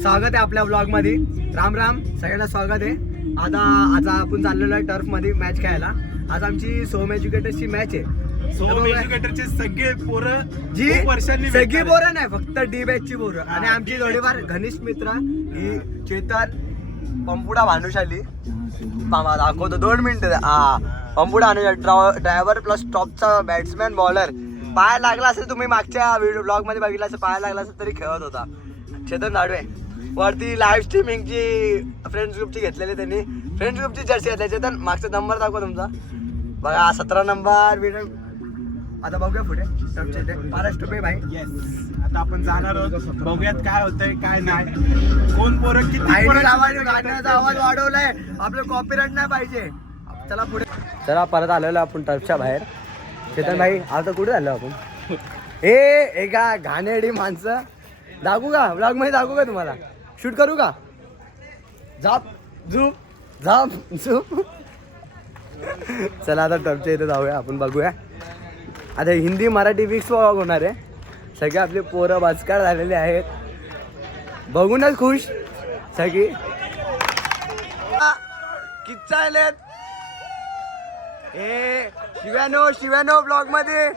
स्वागत आहे आपल्या ब्लॉग मध्ये. राम राम सगळ्यांना स्वागत आहे. आज आपण चाललेलो आहे टर्फ मध्ये मॅच खेळायला. आज आमची सोम एज्युकेटर्सची मॅच आहे. सोम एज्युकेटरचे सगळे पोरं जी वर्षांनी सगळी पोरं नाही, फक्त डी बॅचची पोरं. आणि आमची थोडीफार घनिष्ठ मित्र ही चेतन पंपुडा भानुशाली. मामा दाखवतो 2 मिनिटं. पंपुडा भानुशाली ड्रायव्हर प्लस टॉपचा बॅट्समॅन बॉलर. पाय लागला असेल, तुम्ही मागच्या व्हिडिओ ब्लॉग मध्ये बघितला असेल, पाय लागला असेल तरी खेळत होता. चेतन दाडवे वरती लाईव्ह स्ट्रीमिंगची फ्रेंड्स ग्रुपची घेतलेली त्यांनी. फ्रेंड्स ग्रुपची जर्सी घेतली. चेतन मागचा नंबर दाखवा तुमचा. बघा 17 नंबर. आता बघूया पुढे महाराष्ट्र पे भाई. येस, आता आपण जाणार आहोत. बघूयात काय होतंय काय नाही. कोण पोरं किती गाण्याचा आवाज वाढवलाय. आपलं कॉपीराइट नाही पाहिजे. चला पुढे. चला परत आलेलो आपण टर्फच्या बाहेर. चेतन भाई आता कुठे झालो आपण? एका घाणेरडी माणसं दाखवू का ब्लॉग मध्ये? दाखवू का तुम्हाला? शूट करू का? झाप झूप झाप झूप. चला आता टर्फच्या इथे जाऊया आपण. बघूया आता हिंदी मराठी मिक्स व्लॉग होणार आहे. सगळे आपले पोरं बाजकार झालेले आहेत. बघूनच खुश सगळी. किच्चा आलेत. शिव्यानो ब्लॉग मध्ये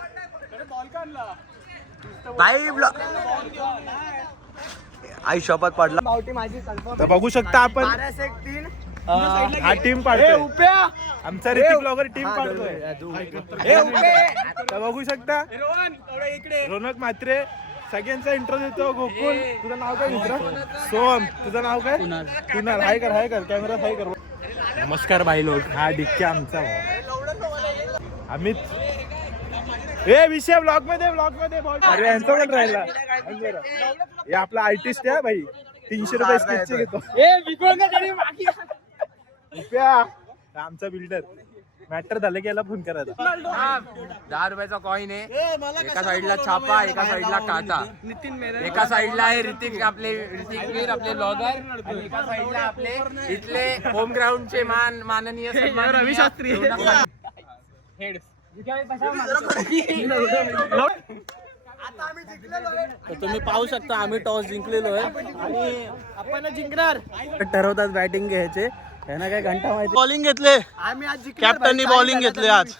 भाई ब्लॉग. आई शपथ पडला. बावटी माझी तर बघू शकता आपण. 12-3 हा टीम पाडतोय. आमचा ऋतिक ब्लॉगर टीम पाडतोय. तर बघू शकता रोनक म्हात्रे सगळ्यांचा इंट्रो देतो. गोकुल तुझं नाव काय मित्र? सोम तुझं नाव काय? कुणाल. हाय कर कॅमेरा हाय कर. नमस्कार भाई लोक. हा डिक्की आमचा अमित. विषय ब्लॉग मध्ये अरे यांचा पण राहिला. हे आपला आर्टिस्ट आहे भाई. 300 रुपये स्केचचे घेतो. आमचा बिल्डर मॅटर झालं की याला फोन करायचा. 10 रुपयाचा कॉइन आहे. एका साईडला छापा, एका साईडला टाटा. एका साईडला आहे ऋतिक वीर आपले ब्लॉगर. आणि एका साईडला आपले इथले होम ग्राउंडचे माननीय रवी शास्त्री. तुम्ही पाहू शकता आम्ही टॉस जिंकलेलो आहे आणि आपण जिंकणार. ठरवतात बॅटिंग घ्यायचे. यांना काय घंटा माहिती. बॉलिंग घेतले. आम्ही आज कॅप्टननी बॉलिंग घेतले. आज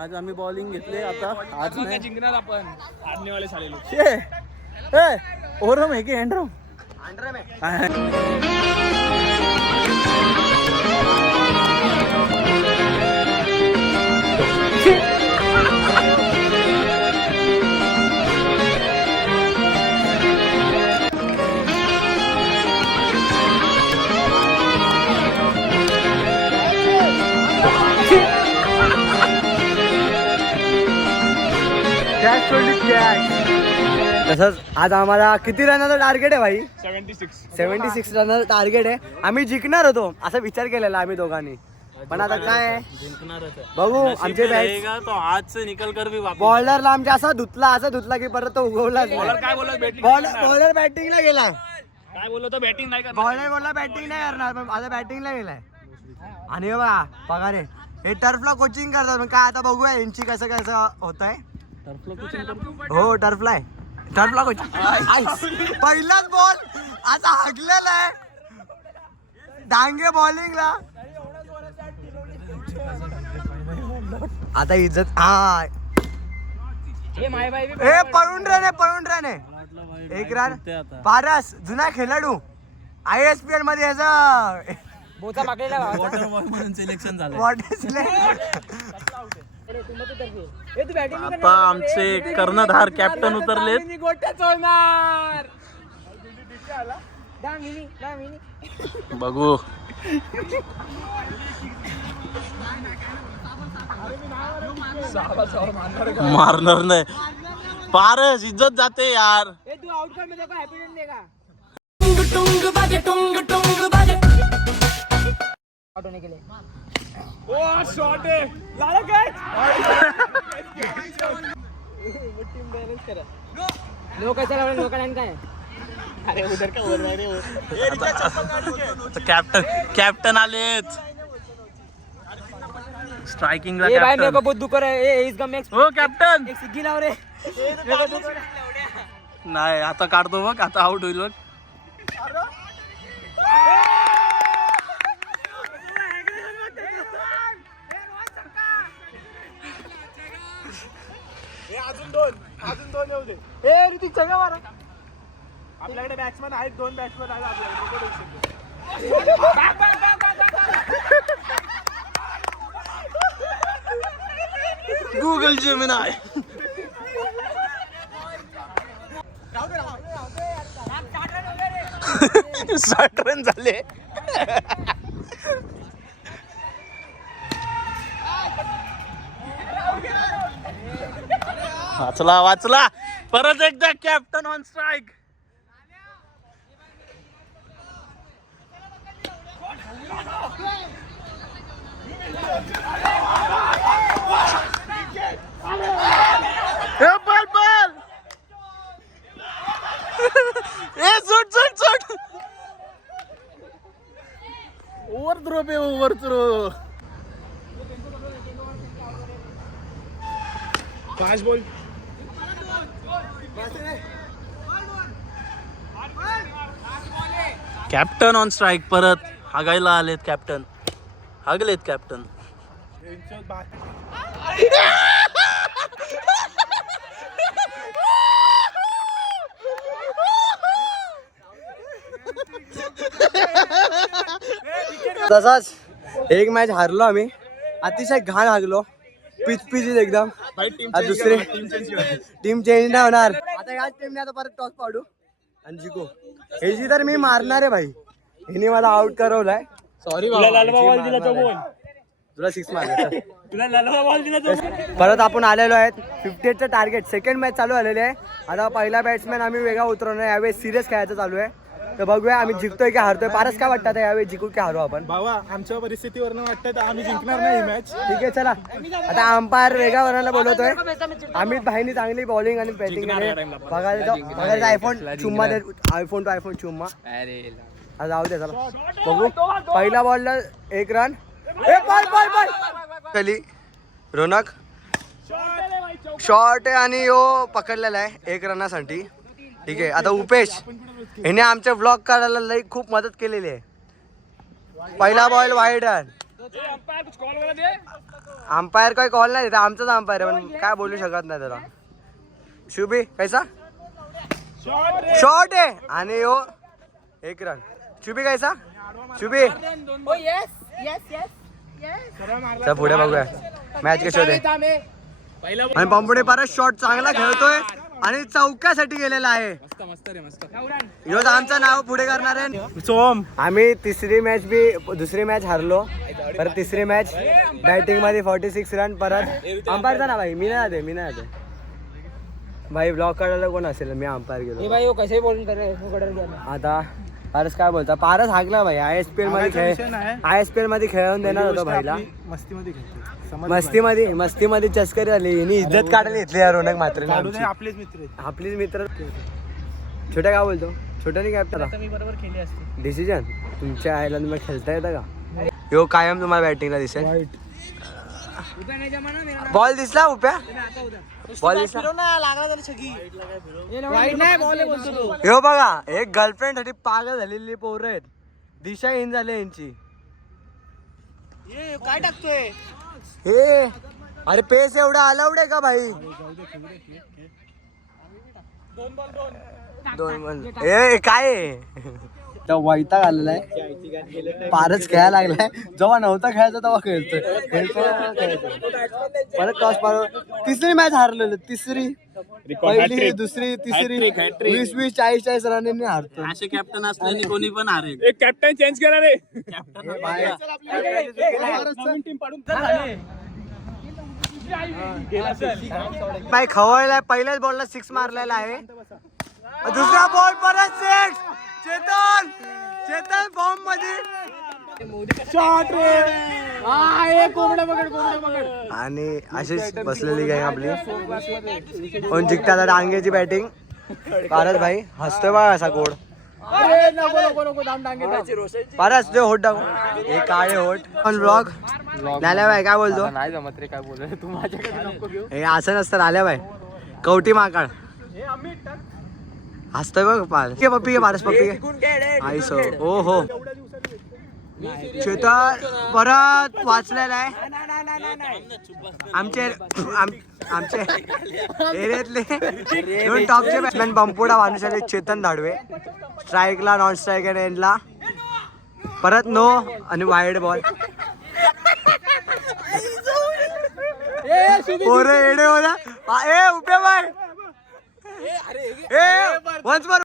आज आम्ही बॉलिंग घेतले. आता आज जिंकणार आपण. आदनेवाले सालेलो. ओरम आहे की हँडरम? तसंच आज आम्हाला किती रनाचं टार्गेट आहे भाई? 76 रनाचं टार्गेट आहे. आम्ही जिंकणार होतो असा विचार केलेला आम्ही दोघांनी. पण आता काय बघू. आमचे बॅट तो आज से निकल कर भी वापस. बॉलरला आमच्या असा धुतला की परत तो उगवला. बॉलर बॅटिंगला गेला. काय बोलतो बॅटिंग नाही करणार. बॉलर बोलला बॅटिंग नाही करणार, पण आता बॅटिंगला गेलाय. आणि बघा पगार आहे. हे टर्फला कोचिंग करतात. पण काय आता बघूया यांची कसं होत आहे. हो टर्फला आहे. टर्फला कोचिंग. पहिलाच बॉल आता हागलेला आहे. डांगे बॉलिंगला. आता इज्जत. पळून रन. 1 रन. पारस जुना खेळाडू ISPL मध्ये याचा बोचा पाकलेला म्हणून सिलेक्शन झालं. आता आमचे कर्णधार कॅप्टन उतरलेत. बघू मारणार नाही. पारस इज्जत जाते यार. तू आउटकम मध्ये हॅपी दे का? शॉट आहे. लोकांना काय कॅप्टन आलेत. स्ट्राइकिंग ला भाई मेरे कॅप्टन. को बहुत दुख रहा है. इसका मैक्स हो कॅप्टन. एक सिग्गी लाव रे. नाही आता काढतो बघ, आता आउट होईल बघ. अजून दोन येऊ दे. आपल्याकडे बॅट्समॅन आहेत, 2 बॅट्समॅन आहेत आपल्याकडे. Google Gemini. 60 रन झाले. वाचला परत एकदा कॅप्टन ऑन स्ट्राईक. बल सुट ओव्हर थ्रो पे over throw. 5 ball. Captain on strike परत हागायला आलेत कॅप्टन. हागलेत कॅप्टन. तसाच एक मॅच हारलो आम्ही, अतिशय घाण हागलो. पिचपिचीत एकदम. आता दुसरी टीम चेंज नाही होणार. आता याच टीमने आता परत टॉस पाडू आणि जिंकू. हे जी तर मी मारणार आहे भाई. हिने मला आउट करवलाय. सॉरी तुला 6 मारला. परत आपण आलेलो आहेत 58चं टार्गेट. सेकंड मॅच चालू झालेली आहे. आता पहिला बॅट्समॅन आम्ही वेगळा उतरवणार. यावेळी सिरियस खेळायचं चालू आहे. तर बघूया आम्ही जिंकतोय की हारतोय. पारस काय वाटतं यावेळी जिंकू की हारू आपण? भावा आमच्या परिस्थितीवरनं वाटतं आम्ही जिंकणार नाही ही मॅच. ठीक आहे चला. आता अंपायर वेगळा वराला बोलवतोय. अमित भाईनी चांगली बॉलिंग आणि बॅटिंग बघायला आयफोन चुम्मा दे. आयफोन टू आयफोन चुम्मा. आता जाऊ दे चला बघू. पहिला बॉलला 1 रन. चली रोनक शॉर्ट आहे आणि यो पकडलेला आहे 1 रनासाठी. ठीक आहे. आता उपेश ह्याने आमच्या व्लॉग काढायला लई खूप मदत केलेली आहे. पहिला बॉल वाईड रन. अंपायर काही कॉल नाही देत. आमचाच अंपायर आहे पण काय बोलू शकत नाही त्याला. शुभी कैसा शॉर्ट आहे आणि यो 1 रन. शुभी कैसा शुभी तर पुढे बघूया मॅच कशी होते. आणि पंपुडे परत शॉट चांगला खेळतोय आणि चौक्यासाठी गेलेला आहे. ह्यो आमचं नाव पुढे करणार आहे सोम. आम्ही दुसरी मॅच हारलो. परत तिसरी मॅच बॅटिंग मध्ये 46 रन. परत अंपायरचा ना भाई. मी नाही जाते भाई. ब्लॉक काढायला कोण असेल? मी अंपायर गेलो. आता पारस काय बोलता? पारस हागला भाई. आयएसपीएल मध्ये खेळून देणार होतो भाईला. मस्तीमध्ये चस्करी झाली. हिने इज्जत काढायला घेतली यार रोनक मात्र. आपलीच मित्र. छोट्या काय बोलतो? छोट्याने काय बरोबर केली असते डिसिजन. तुमच्या आयलंड मध्ये खेळता येतं का? यो कायम तुम्हाला बॅटिंगला दिसेल. बॉल दिसला उप्या? बॉल दिसला? हो बघा एक गर्लफ्रेंड साठी पागल झालेली पोरं आहेत. दिशा इन झाली यांची. काय टाकतोय हे अरे पेस एवढा अलाउड आहे का भाई? 2 बॉल. ए काय वैताग आलेला आहे. पारच खेळायला लागलाय. जेव्हा नव्हता खेळायचा तेव्हा खेळतोय. परत टॉस मारो. तिसरी मॅच हारलेलो. तिसरी पहिली दुसरी तिसरी 20-20 40-40 रनांनी हारतो. असे कॅप्टन असल्याने कोणी पण हारेल. एक कॅप्टन चेंज करा रे. बाई खवळलाय. पहिल्याच बॉलला 6 मारलेला आहे. दुसरा बॉल परत 6. चेतन फॉर्म मध्ये शॉट रे. आणि अशीच बसलेली गँग आपली. कोण जिंकता डांगेची बॅटिंग. पारस भाई हसतोय बघा असा कोड. पारस जे होट टाकू. हे काळे होट पण ब्लॉग लाल्या बाय काय बोलतो? नाही जमत रे. काय बोल तू माझ्याकडे नको घेऊ. हे असं नसतं. लाल्या बाय कवटी माकाळ. हसतोय बघ पारस के पप्पी के पारस पप्पी के आई सो ओ हो चेतन परत वाचलेला आहे आमचे एरियातले दोन टॉपचे बॅट्समॅन बंपुडा भानुशाली चेतन धाडवे स्ट्राईकला नॉन स्ट्राईक आणि एंडला परत नो आणि वाईड बॉल पोरे एडे होना ए उभे बाय ए वन्स मोर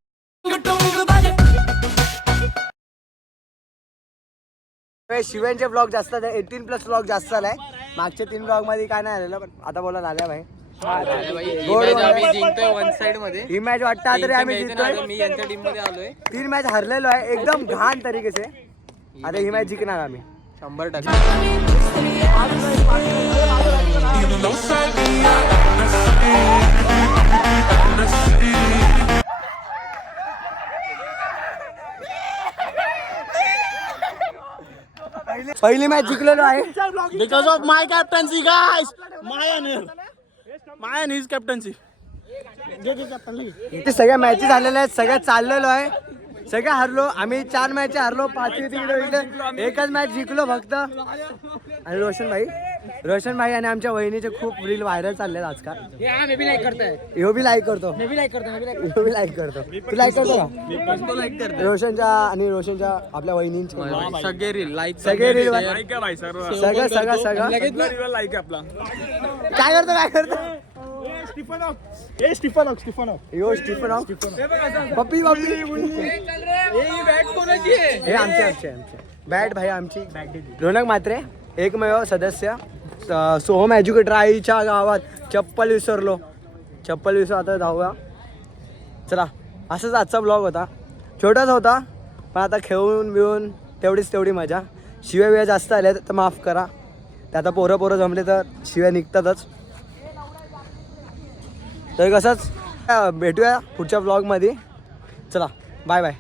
शिवेंचे ब्लॉग जास्त 18+ ब्लॉग जास्त आलाय मागच्या 3 ब्लॉग मध्ये काय नाही आलेलं पण आता बोला झाल्या भाई जिंकतोय वन साइड मध्ये ही मॅच वाटतं तरी आम्ही जिंकतोय मी यांच्या टीम मध्ये आलोय 3 मॅच हरलेलो आहे एकदम घाण तरीके से आता ही मॅच जिंकणार आम्ही 100%. पहिली मॅच जिंकलेलो आहे because of my captaincy guys my his captaincy इथे सगळ्या मॅचेस झालेल्या आहेत सगळ्या चाललेलो आहे सगळ्या हरलो आम्ही 4 मॅच हरलो 5वी तिकडे एकच मॅच जिंकलो फक्त आणि रोशन भाई आणि आमच्या वहिनीचे खूप रील व्हायरल चालले आजकाल ह्यो बी लाईक करतो तू लाईक करतो का रोशनच्या आणि रोशनच्या आपल्या वहिनींचे सगळे रील सगळे रील सगळं काय करतो यो स्टीफन पप्पी हे आमचे बॅट भाई आमची रोनक मात्रे एकमेव सदस्य सोहम एज्युकेटर आईच्या गावात चप्पल विसरलो आता जाऊया चला असंच आजचा ब्लॉग होता छोटाच होता पण आता खेळून बिळून तेवढी मजा शिव्या जास्त आल्या तर माफ करा ते आता पोरं जमले तर शिव्या निघतातच तर कसंच भेटूया पुढच्या ब्लॉगमध्ये चला बाय